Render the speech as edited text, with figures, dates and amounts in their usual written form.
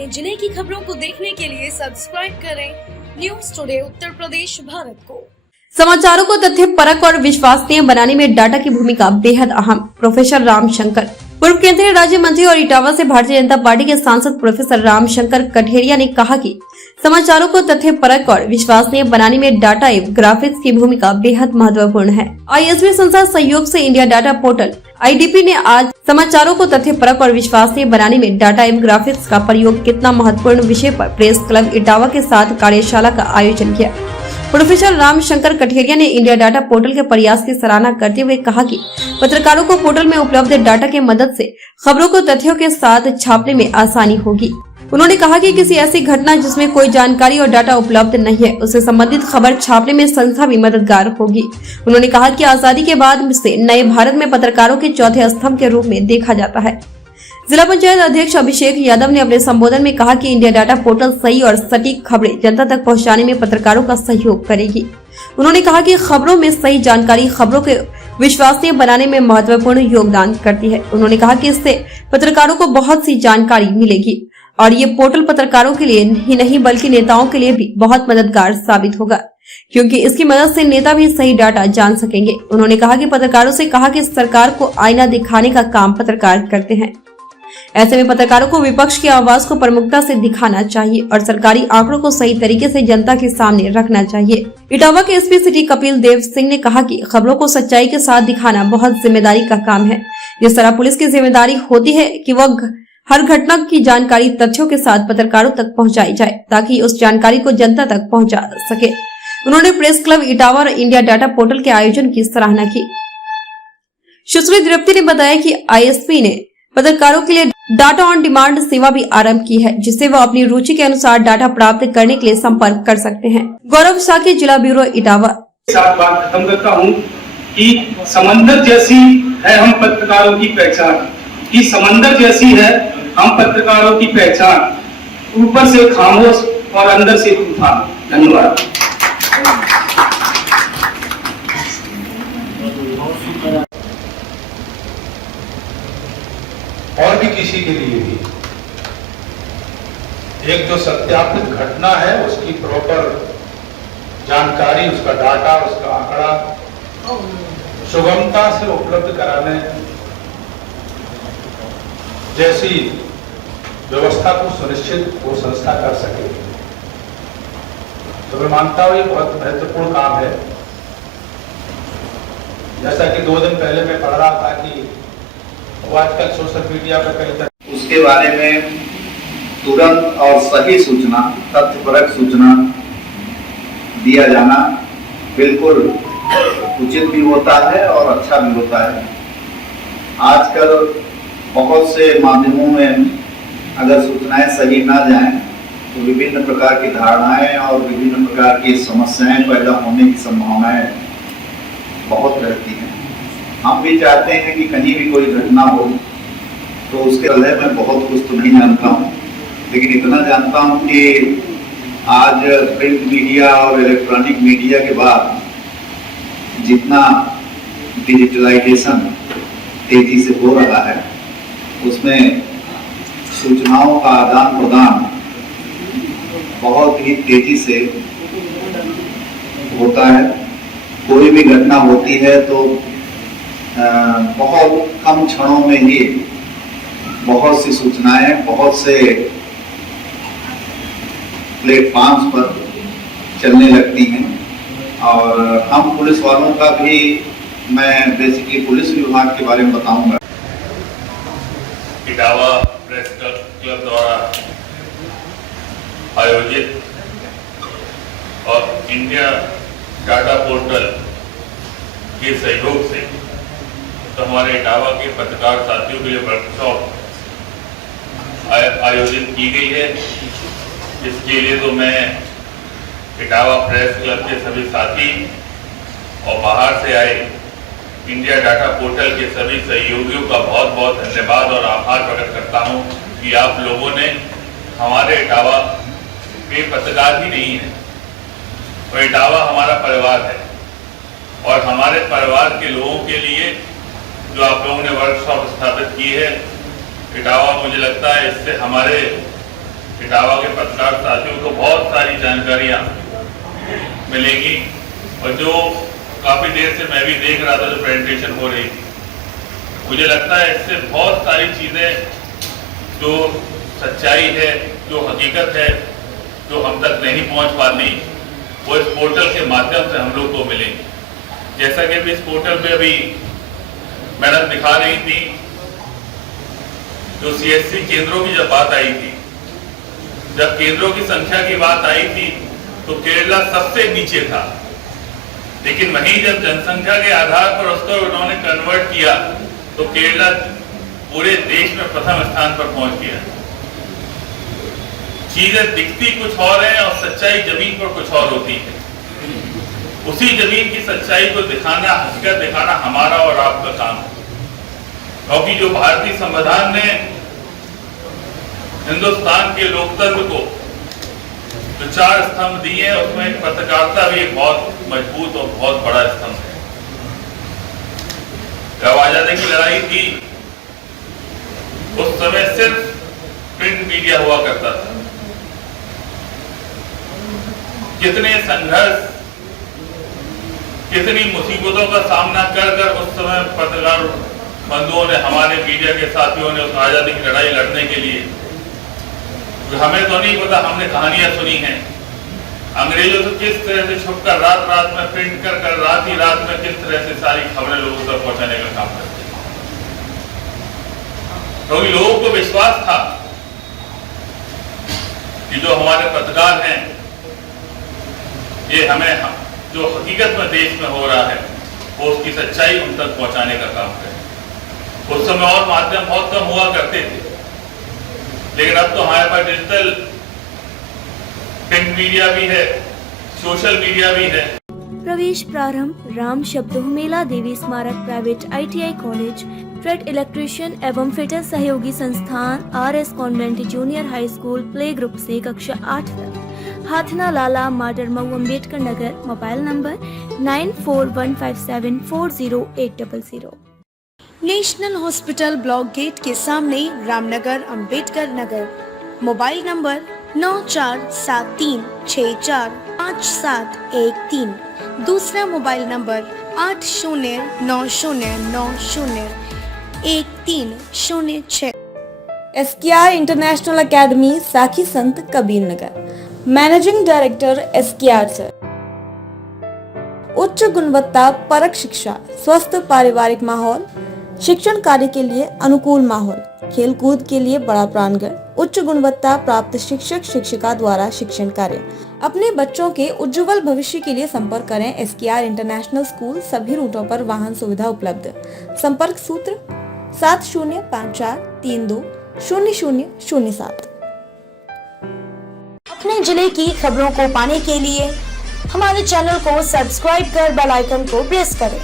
अपने जिले की खबरों को देखने के लिए सब्सक्राइब करें न्यूज़ टुडे उत्तर प्रदेश भारत को। समाचारों को तथ्य परक और विश्वसनीय बनाने में डाटा की भूमिका बेहद अहम। प्रोफेसर रामशंकर, पूर्व केंद्रीय राज्य मंत्री और इटावा से भारतीय जनता पार्टी के सांसद प्रोफेसर रामशंकर कठेरिया ने कहा कि समाचारों को तथ्य परक और विश्वसनीय बनाने में डाटा एवं ग्राफिक्स की भूमिका बेहद महत्वपूर्ण है। आईएसबी संस्था सहयोग से इंडिया डाटा पोर्टल आईडीपी ने आज समाचारों को तथ्य परक और विश्वसनीय बनाने में डाटा एवं ग्राफिक्स का प्रयोग कितना महत्वपूर्ण विषय पर प्रेस क्लब इटावा के साथ कार्यशाला का आयोजन किया। प्रोफेसर रामशंकर कठेरिया ने इंडिया डाटा पोर्टल के प्रयास की सराहना करते हुए कहा कि पत्रकारों को पोर्टल में उपलब्ध डाटा के मदद से खबरों को तथ्यों के साथ छापने में आसानी होगी। उन्होंने कहा कि किसी ऐसी घटना जिसमें कोई जानकारी और डाटा उपलब्ध नहीं है, उससे संबंधित खबर छापने में संस्था भी मददगार होगी। उन्होंने कहा कि आजादी के बाद से नए भारत में पत्रकारों के चौथे स्तंभ के रूप में देखा जाता है। जिला पंचायत अध्यक्ष अभिषेक यादव ने अपने संबोधन में कहा कि इंडिया डाटा पोर्टल सही और सटीक खबरें जनता तक पहुंचाने में पत्रकारों का सहयोग करेगी। उन्होंने कहा कि खबरों में सही जानकारी खबरों के विश्वसनीय बनाने में महत्वपूर्ण योगदान करती है। उन्होंने कहा कि इससे पत्रकारों को बहुत सी जानकारी मिलेगी और ये पोर्टल पत्रकारों के लिए ही नहीं बल्कि नेताओं के लिए भी बहुत मददगार साबित होगा, क्योंकि इसकी मदद से नेता भी सही डाटा जान सकेंगे। उन्होंने कहा कि पत्रकारों से कहा कि सरकार को आईना दिखाने का काम पत्रकार करते हैं। ऐसे में पत्रकारों को विपक्ष की आवाज को प्रमुखता से दिखाना चाहिए और सरकारी आंकड़ों को सही तरीके से जनता के सामने रखना चाहिए। इटावा के एसपी सिटी कपिल देव सिंह ने कहा कि खबरों को सच्चाई के साथ दिखाना बहुत जिम्मेदारी का काम है। जिस तरह पुलिस की जिम्मेदारी होती है कि वह हर घटना की जानकारी तथ्यों के साथ पत्रकारों तक पहुंचाई जाए ताकि उस जानकारी को जनता तक पहुंचा सके। उन्होंने प्रेस क्लब इटावा और इंडिया डाटा पोर्टल के आयोजन की सराहना की। सुश्री द्रौपदी ने बताया कि आईएसपी ने पत्रकारों के लिए डाटा ऑन डिमांड सेवा भी आरंभ की है, जिससे वह अपनी रुचि के अनुसार डाटा प्राप्त करने के लिए संपर्क कर सकते हैं। गौरव साकी, जिला ब्यूरो इटावा। साथ बात खत्म करता हूँ कि समंदर जैसी है हम पत्रकारों की पहचान, कि समंदर जैसी है हम पत्रकारों की पहचान, ऊपर से खामोश और अंदर से तूफान। धन्यवाद। और भी किसी के लिए भी एक जो सत्यापित घटना है उसकी प्रॉपर जानकारी, उसका डाटा, उसका आंकड़ा सुगमता से उपलब्ध कराने जैसी व्यवस्था को सुनिश्चित वो संस्था कर सके, तो मैं मानता हूं ये बहुत महत्वपूर्ण काम है। जैसा कि 2 दिन पहले मैं पढ़ रहा था कि वो आजकल सोशल मीडिया पर कहीं तक उसके बारे में तुरंत और सही सूचना, तथ्यपरक सूचना दिया जाना बिल्कुल उचित भी होता है और अच्छा भी होता है। आजकल बहुत से माध्यमों में अगर सूचनाएं सही ना जाएं तो विभिन्न प्रकार की धारणाएं और विभिन्न प्रकार की समस्याएं पैदा होने की संभावनाएं बहुत रहती हैं। हम भी चाहते हैं कि कहीं भी कोई घटना हो तो उसके बारे में बहुत कुछ तो नहीं जानता हूँ, लेकिन इतना जानता हूँ कि आज प्रिंट मीडिया और इलेक्ट्रॉनिक मीडिया के बाद जितना डिजिटलाइजेशन तेजी से हो रहा है उसमें सूचनाओं का आदान प्रदान बहुत ही तेजी से होता है। कोई भी घटना होती है तो बहुत कम क्षणों में ही बहुत सी सूचनाएं बहुत से प्लेटफॉर्म्स पर चलने लगती हैं। और हम पुलिस वालों का भी, मैं बेसिकली पुलिस विभाग के बारे में बताऊंगा। इटावा प्रेस क्लब द्वारा आयोजित और इंडिया डाटा पोर्टल के सहयोग से तो हमारे इटावा के पत्रकार साथियों के लिए वर्कशॉप आयोजित की गई है। इसके लिए तो मैं इटावा प्रेस क्लब के सभी साथी और बाहर से आए इंडिया डाटा पोर्टल के सभी सहयोगियों का बहुत बहुत धन्यवाद और आभार प्रकट करता हूं कि आप लोगों ने हमारे इटावा के पत्रकार ही नहीं है, और इटावा हमारा परिवार है और हमारे परिवार के लोगों के लिए जो आप लोगों ने वर्कशॉप स्थापित की है इटावा, मुझे लगता है इससे हमारे इटावा के पत्रकार साथियों को बहुत सारी जानकारियां मिलेंगी और जो काफी देर से मैं भी देख रहा था जो प्रेजेंटेशन हो रही थी, मुझे लगता है इससे बहुत सारी चीजें जो सच्चाई है, जो हकीकत है, जो हम तक नहीं पहुंच पाती, वो इस पोर्टल के माध्यम से हम लोग को मिलेंगी। जैसा कि अभी इस पोर्टल पे अभी मैडम दिखा रही थी, जो CSC केंद्रों की जब बात आई थी, जब केंद्रों की संख्या की बात आई थी तो केरला सबसे नीचे था, लेकिन वहीं जब जनसंख्या के आधार पर उसको उन्होंने कन्वर्ट किया तो केरला पूरे देश में प्रथम स्थान पर पहुंच गया। चीजें दिखती कुछ और है और सच्चाई जमीन पर कुछ और होती है। उसी जमीन की सच्चाई को दिखाना, हकीकत दिखाना हमारा और आपका काम है, क्योंकि जो भारतीय संविधान ने हिंदुस्तान के लोकतंत्र को जो 4 स्तंभ दिए हैं, उसमें एक पत्रकारिता भी एक बहुत मजबूत और बहुत बड़ा स्तंभ है। जब आजादी की लड़ाई थी उस समय सिर्फ प्रिंट मीडिया हुआ करता था। कितने संघर्ष, कितनी मुसीबतों का सामना कर कर उस समय पत्रकार बंधुओं ने, हमारे मीडिया के साथियों ने उस आजादी की लड़ाई लड़ने के लिए, हमें तो नहीं पता, हमने कहानियां सुनी हैं अंग्रेजों से किस तरह से छुपकर रात रात में प्रिंट कर कर रात ही रात में किस तरह से सारी खबरें लोगों तक पहुंचाने का काम करते हैं, क्योंकि लोगों को विश्वास था कि जो हमारे पत्रकार हैं ये हमें जो हकीकत में देश में हो रहा है वो उसकी सच्चाई उन तक पहुंचाने का काम करें। उस समय और माध्यम बहुत कम हुआ करते थे, लेकिन अब तो हमारे पास डिजिटल प्रिंट मीडिया भी है, सोशल मीडिया भी है। प्रवेश प्रारंभ राम शब्दों मेला देवी स्मारक private ITI college, trade electrician एवं फिटर सहयोगी संस्थान RS convent junior high school play group से कक्षा 8 तक, Hathna Lala Madar Mau Ambedkar Nagar, mobile number 9415740800। National hospital block gate के सामने रामनगर अम्बेडकर नगर, मोबाइल नंबर 9473645713, दूसरा mobile number 8090901306। SKR international academy, Sakhi Sant Kabir Nagar. Managing director SKR sir. उच्च गुणवत्ता परक शिक्षा, स्वस्थ पारिवारिक माहौल, शिक्षण कार्य के लिए अनुकूल माहौल, खेलकूद के लिए बड़ा प्रांगण, उच्च गुणवत्ता प्राप्त शिक्षक शिक्षिका द्वारा शिक्षण कार्य। अपने बच्चों के उज्जवल भविष्य के लिए संपर्क करें SKR इंटरनेशनल स्कूल। सभी रूटों पर वाहन सुविधा उपलब्ध। संपर्क सूत्र 7054320007। अपने जिले की खबरों को पाने के लिए हमारे चैनल को सब्सक्राइब कर बेल आइकन को प्रेस करें।